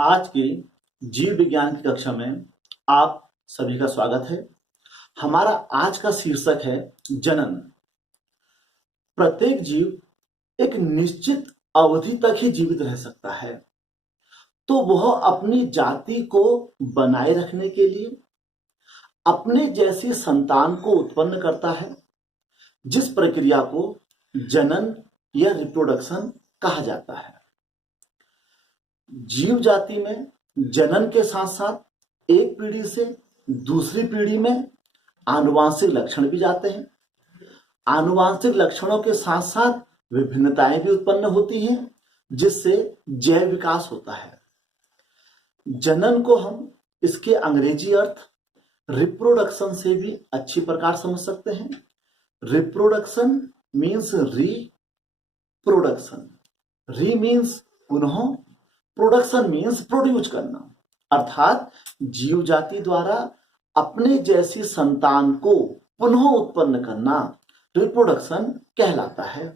आज के जीव विज्ञान की कक्षा में आप सभी का स्वागत है। हमारा आज का शीर्षक है जनन। प्रत्येक जीव एक निश्चित अवधि तक ही जीवित रह सकता है, तो वह अपनी जाति को बनाए रखने के लिए अपने जैसी संतान को उत्पन्न करता है, जिस प्रक्रिया को जनन या रिप्रोडक्शन कहा जाता है। जीव जाति में जनन के साथ साथ एक पीढ़ी से दूसरी पीढ़ी में आनुवांशिक लक्षण भी जाते हैं। आनुवांशिक लक्षणों के साथ साथ विभिन्नताएं भी उत्पन्न होती हैं, जिससे जैव विकास होता है। जनन को हम इसके अंग्रेजी अर्थ रिप्रोडक्शन से भी अच्छी प्रकार समझ सकते हैं। रिप्रोडक्शन मीन्स रीप्रोडक्शन, री मीन्स पुनः, प्रोडक्शन मीन्स प्रोड्यूस करना, अर्थात जीव जाति द्वारा अपने जैसी संतान को पुनः उत्पन्न करना रिप्रोडक्शन कहलाता है।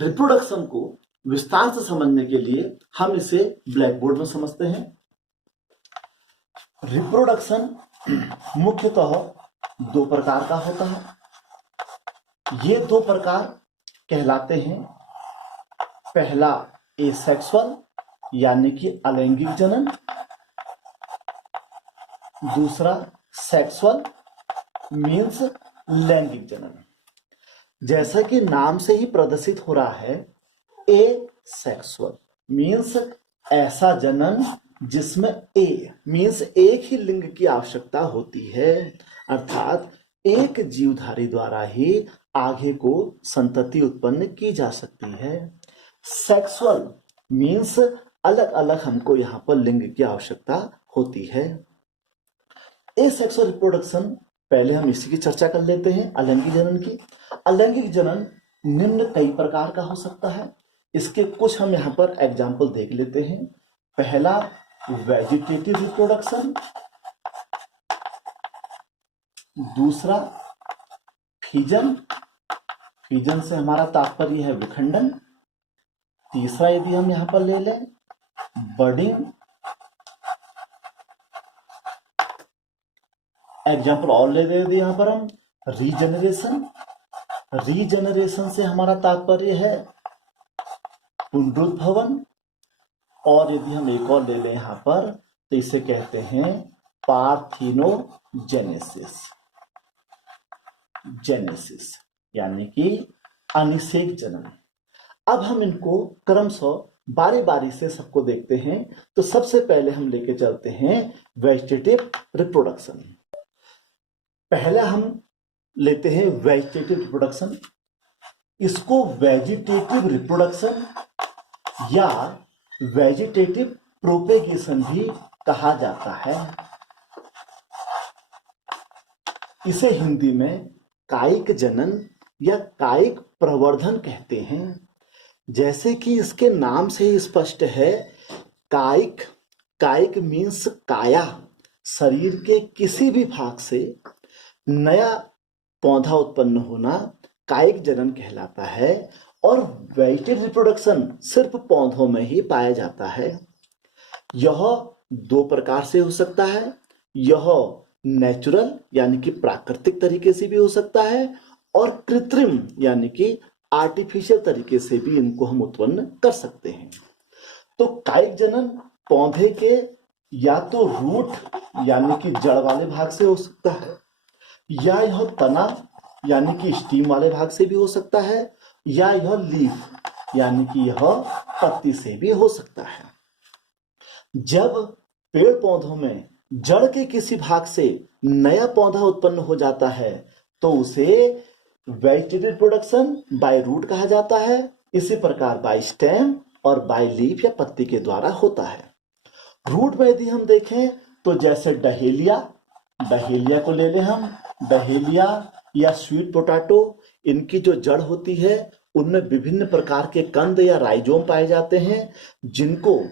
रिप्रोडक्शन को विस्तार से समझने के लिए हम इसे ब्लैक बोर्ड में समझते हैं। रिप्रोडक्शन मुख्यतः दो प्रकार का होता है। ये दो प्रकार कहलाते हैं, पहला एसेक्सुअल यानी कि अलैंगिक जनन, दूसरा सेक्सुअल मीन्स लैंगिक जनन। जैसा कि नाम से ही प्रदर्शित हो रहा है, ए सेक्सुअल मीन्स ऐसा जनन जिसमें ए मीन्स एक ही लिंग की आवश्यकता होती है, अर्थात एक जीवधारी द्वारा ही आगे को संतति उत्पन्न की जा सकती है। सेक्सुअल मीन्स अलग अलग हमको यहाँ पर लिंग की आवश्यकता होती है। एसेक्सुअल रिप्रोडक्शन पहले हम इसी की चर्चा कर लेते हैं, अलैंगिक जनन की। अलैंगिक जनन निम्न कई प्रकार का हो सकता है। इसके कुछ हम यहाँ पर एग्जाम्पल देख लेते हैं। पहला वेजिटेटिव रिप्रोडक्शन, दूसरा फिजन, फिजन से हमारा तात्पर्य है विखंडन। तीसरा यदि हम यहाँ पर ले लें बर्डिंग, एग्जाम्पल और ले दे यहाँ पर हम रीजनरेशन। रीजनरेशन से हमारा तात्पर्य है पुनरुद्भवन। और यदि हम एक और ले लें यहाँ पर तो इसे कहते हैं पार्थिनोजेनेसिस, जेनेसिस यानी कि अनिषेक जनन। अब हम इनको क्रमशः बारी बारी से सबको देखते हैं। तो सबसे पहले हम लेके चलते हैं वेजिटेटिव रिप्रोडक्शन। पहले हम लेते हैं वेजिटेटिव रिप्रोडक्शन। इसको वेजिटेटिव रिप्रोडक्शन या वेजिटेटिव प्रोपेगेशन भी कहा जाता है। इसे हिंदी में कायिक जनन या कायिक प्रवर्धन कहते हैं। जैसे कि इसके नाम से ही स्पष्ट है, कायिक, कायिक मीन्स काया, शरीर के किसी भी भाग से नया पौधा उत्पन्न होना कायिक जनन कहलाता है। और वेजिटेटिव रिप्रोडक्शन सिर्फ पौधों में ही पाया जाता है। यह दो प्रकार से हो सकता है। यह नेचुरल यानी कि प्राकृतिक तरीके से भी हो सकता है, और कृत्रिम यानी कि आर्टिफिशियल तरीके से भी इनको हम उत्पन्न कर सकते हैं। तो कायिक जनन पौधे के या तो रूट यानी कि जड़ वाले भाग से हो सकता है, या यह तना यानी कि स्टीम वाले भाग से भी हो सकता है, या यह लीफ यानी कि यह पत्ती से भी हो सकता है। जब पेड़ पौधों में जड़ के किसी भाग से नया पौधा उत्पन्न हो जाता है तो उसे वेजिटेटिव प्रोडक्शन बाय रूट कहा जाता है। इसी प्रकार बाय स्टेम और बाय लीफ या पत्ती के द्वारा होता है। रूट में यदि हम देखें तो जैसे डहेलिया, डहेलिया को ले लें हम, डहेलिया या स्वीट पोटैटो, इनकी जो जड़ होती है उनमें विभिन्न प्रकार के कंद या राइजोम पाए जाते हैं, जिनको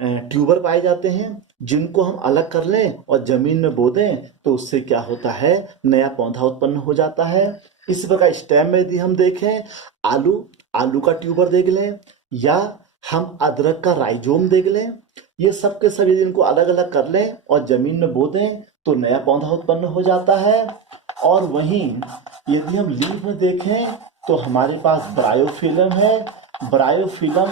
ट्यूबर पाए जाते हैं, जिनको हम अलग कर लें और जमीन में बो दें तो उससे क्या होता है, नया पौधा उत्पन्न हो जाता है। इसी प्रकार स्टेम में यदि हम देखें, आलू, आलू का ट्यूबर देख लें, या हम अदरक का राइजोम देख लें, ये सब के सब यदि इनको अलग अलग कर लें और जमीन में बो दें तो नया पौधा उत्पन्न हो जाता है। और वहीं यदि हम लीफ में देखें तो हमारे पास ब्रायोफिलम है। ब्रायोफिलम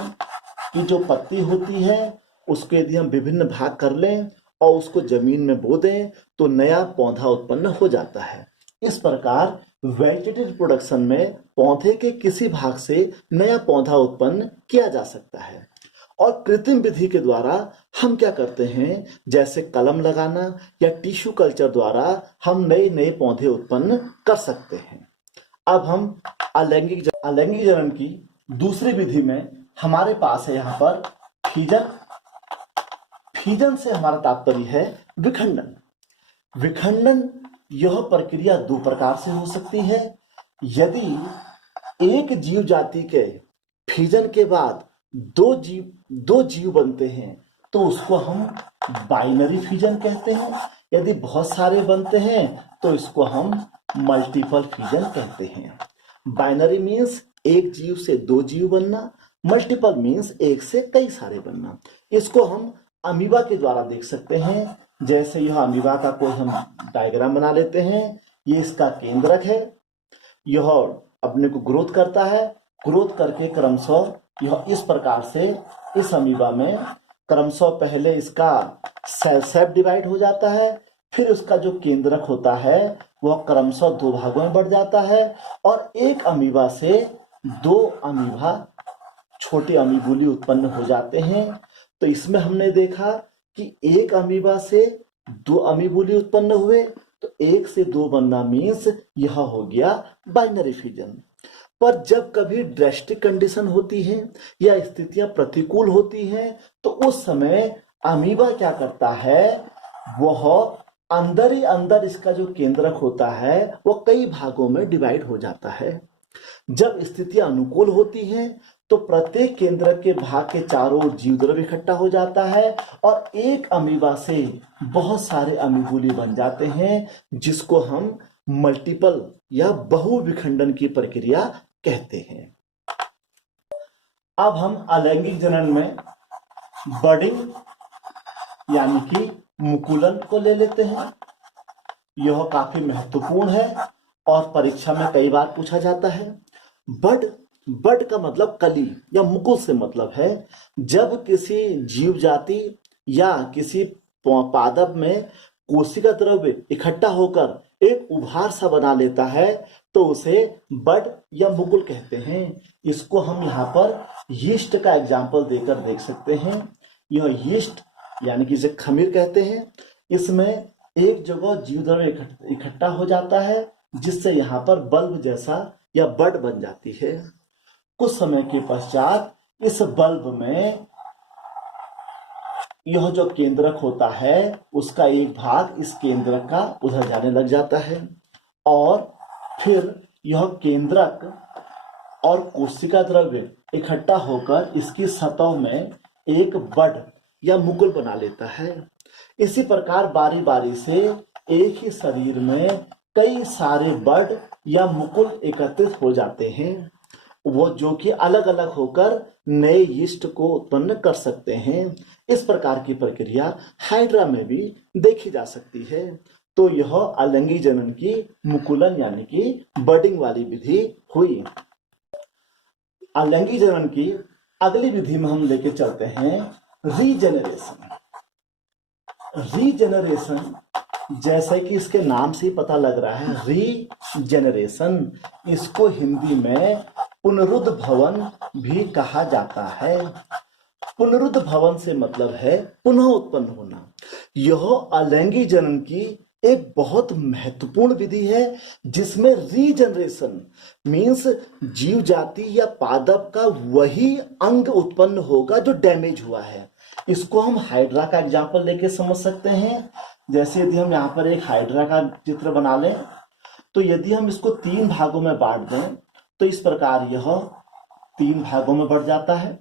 की जो पत्ती होती है उसके यदि हम विभिन्न भाग कर लें और उसको जमीन में बो दें तो नया पौधा उत्पन्न हो जाता है। इस प्रकार वेजिटेटिव प्रोडक्शन में पौधे के किसी भाग से नया पौधा उत्पन्न किया जा सकता है। और कृत्रिम विधि के द्वारा हम क्या करते हैं, जैसे कलम लगाना या टिश्यू कल्चर द्वारा हम नए नए पौधे उत्पन्न कर सकते हैं। अब हम अलैंगिक जनन की दूसरी विधि में हमारे पास है यहाँ पर फीजन। फीजन से हमारा तात्पर्य है विखंडन। विखंडन यह प्रक्रिया दो प्रकार से हो सकती है। यदि एक जीव जाति के फीजन के बाद दो जीव बनते हैं तो उसको हम बाइनरी फीजन कहते हैं। यदि बहुत सारे बनते हैं तो इसको हम मल्टीपल फीजन कहते हैं। बाइनरी मीन्स एक जीव से दो जीव बनना, मल्टीपल मीन्स एक से कई सारे बनना। इसको हम अमीबा के द्वारा देख सकते हैं। जैसे यह अमीबा का कोई हम डायग्राम बना लेते हैं। ये इसका केंद्रक है, यह अपने को ग्रोथ करता है, ग्रोथ करके क्रमशः यह इस प्रकार से इस अमीबा में क्रमशः पहले इसका सेल शेप डिवाइड हो जाता है, फिर उसका जो केंद्रक होता है वह क्रमशः दो भागों में बढ़ जाता है और एक अमीबा से दो अमीबा छोटे अमीबुली उत्पन्न हो जाते हैं। तो इसमें हमने देखा कि एक अमीबा से दो अमीबुली उत्पन्न हुए, तो एक से दो बनना मीन्स यह हो गया बाइनरी फिजन। पर जब कभी ड्रेस्टिक कंडीशन होती है या स्थितियां प्रतिकूल होती हैं तो उस समय अमीबा क्या करता है, वह अंदर ही अंदर इसका जो केंद्रक होता है वह कई भागों में डिवाइड हो जाता है। जब स्थितियां अनुकूल होती हैं तो प्रत्येक केंद्रक के भाग के चारों ओर जीवद्रव्य इकट्ठा हो जाता है और एक अमीबा से बहुत सारे अमीबुली बन जाते हैं, जिसको हम मल्टीपल या बहुविखंडन की प्रक्रिया कहते हैं। अब हम अलैंगिक जनन में बडिंग यानी कि मुकुलन को ले लेते हैं। यह काफी महत्वपूर्ण है और परीक्षा में कई बार पूछा जाता है। बड का मतलब कली या मुकुल से मतलब है जब किसी जीव जाति या किसी पादप में कोशिका द्रव्य इकट्ठा होकर एक उभार सा बना लेता है तो उसे बड या मुकुल कहते हैं। इसको हम यहाँ पर यीस्ट का एग्जाम्पल देकर देख सकते हैं। यह यीस्ट यानी कि इसे खमीर कहते हैं। इसमें एक जगह जीव द्रव्य इकट्ठा हो जाता है जिससे यहाँ पर बल्ब जैसा या बड बन जाती है। कुछ समय के पश्चात इस बल्ब में यह जो केंद्रक होता है उसका एक भाग इस केंद्रक का उधर जाने लग जाता है और फिर यह केंद्रक और कोशिका द्रव्य इकट्ठा होकर इसकी सतह में एक बड या मुकुल बना लेता है। इसी प्रकार बारी बारी से एक ही शरीर में कई सारे बड या मुकुल एकत्रित हो जाते हैं, वो जो कि अलग अलग होकर नए यीस्ट को उत्पन्न कर सकते हैं। इस प्रकार की प्रक्रिया हाइड्रा में भी देखी जा सकती है। तो यह अलैंगिक जनन की मुकुलन यानी कि बडिंग वाली विधि हुई। अलैंगिक जनन की अगली विधि में हम लेके चलते हैं रीजेनरेशन। रीजेनरेशन जैसे कि इसके नाम से ही पता लग रहा है, रीजेनरेशन, इसको हिंदी में पुनरुद्भवन भी कहा जाता है। पुनरुद्भवन से मतलब है पुनः उत्पन्न होना। यह अलैंगिक जनन की एक बहुत महत्वपूर्ण विधि है जिसमें रीजनरेशन मीन्स जीव जाति या पादप का वही अंग उत्पन्न होगा जो डैमेज हुआ है। इसको हम हाइड्रा का एग्जाम्पल लेके समझ सकते हैं। जैसे यदि हम यहाँ पर एक हाइड्रा का चित्र बना लें तो यदि हम इसको तीन भागों में बांट दें तो इस प्रकार यह तीन भागों में बढ़ जाता है।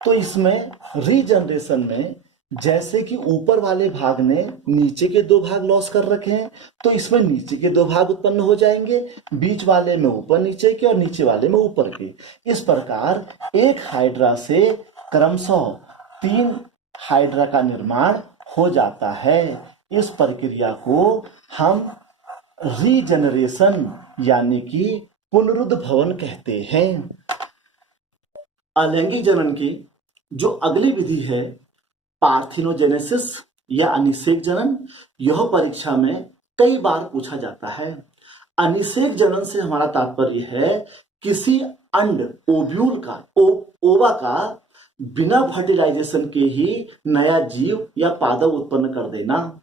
तो इसमें रीजनरेशन में जैसे कि ऊपर वाले भाग ने नीचे के दो भाग लॉस कर रखे हैं, तो इसमें नीचे के दो भाग उत्पन्न हो जाएंगे, बीच वाले में ऊपर नीचे के और नीचे वाले में ऊपर के। इस प्रकार एक हाइड्रा से क्रमशः 3 हाइड्रा का निर्माण हो जाता है। इस प्रक्रिया को हम रीजनरेशन यानी कि पुनरुद्भवन कहते हैं। अलैंगिक जनन की जो अगली विधि है पार्थिनोजेनेसिस या अनिषेक जनन, यह परीक्षा में कई बार पूछा जाता है। अनिषेक जनन से हमारा तात्पर्य है किसी अंड ओव्यूल का ओवा का बिना फर्टिलाइजेशन के ही नया जीव या पादप उत्पन्न कर देना।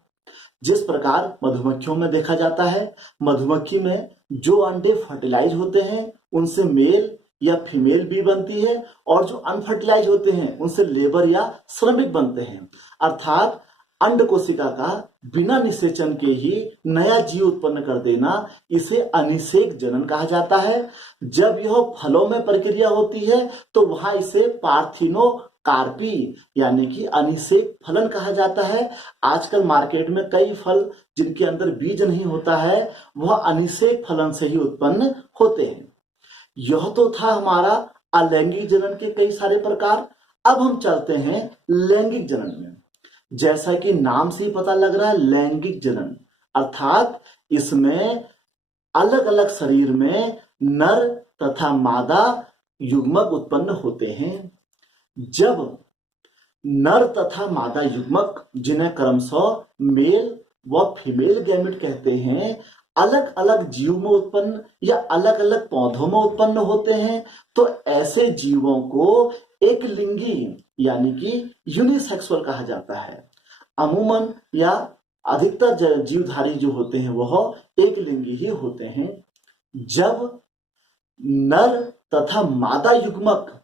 जिस प्रकार मधुमक्खियों में देखा जाता है, मधुमक्खी में जो अंडे फर्टिलाइज होते हैं उनसे मेल या फीमेल बी बनती है, और जो अनफर्टिलाइज होते हैं उनसे लेबर या श्रमिक बनते हैं। अर्थात अंड कोशिका का बिना निषेचन के ही नया जीव उत्पन्न कर देना, इसे अनिषेक जनन कहा जाता है। जब यह फलों में प्रक्रिया होती है तो वहां इसे पार्थिनोकार्पी यानी कि अनिषेक फलन कहा जाता है। आजकल मार्केट में कई फल जिनके अंदर बीज नहीं होता है वह अनिषेक फलन से ही उत्पन्न होते हैं। यह तो था हमारा अलैंगिक जनन के कई सारे प्रकार। अब हम चलते हैं लैंगिक जनन में। जैसा कि नाम से ही पता लग रहा है लैंगिक जनन, अर्थात इसमें अलग अलग शरीर में नर तथा मादा युग्मक उत्पन्न होते हैं। जब नर तथा मादा युग्मक, जिन्हें क्रमशः मेल व फीमेल गैमेट कहते हैं, अलग अलग जीव में उत्पन्न या अलग अलग पौधों में उत्पन्न होते हैं, तो ऐसे जीवों को एक लिंगी यानी कि यूनिसेक्सुअल कहा जाता है। अमूमन या अधिकतर जीवधारी जो होते हैं वह एक लिंगी ही होते हैं। जब नर तथा मादा युग्मक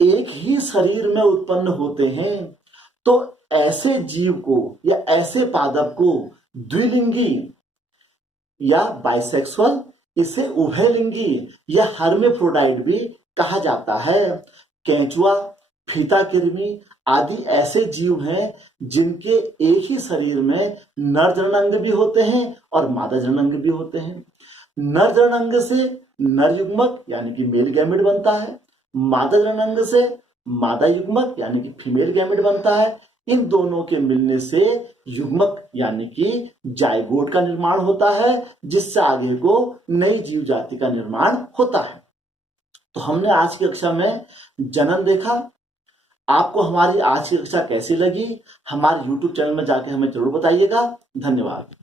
एक ही शरीर में उत्पन्न होते हैं तो ऐसे जीव को या ऐसे पादप को द्विलिंगी या बाइसेक्सुअल, इसे उभयलिंगी या हर्मेफ्रोडाइट भी कहा जाता है। केंचुआ, फीता कृमि आदि ऐसे जीव हैं जिनके एक ही शरीर में नर जननांग भी होते हैं और मादा जननांग भी होते हैं। नर जननांग से नर युग्मक यानी कि मेल गैमेट बनता है, मादा जननांग से मादा युग्मक यानी कि फीमेल गैमेट बनता है। इन दोनों के मिलने से युग्मक यानी कि जाइगोट का निर्माण होता है, जिससे आगे को नई जीव जाति का निर्माण होता है। तो हमने आज की कक्षा में जनन देखा। आपको हमारी आज की कक्षा कैसी लगी, हमारे YouTube चैनल में जाके हमें जरूर बताइएगा। धन्यवाद।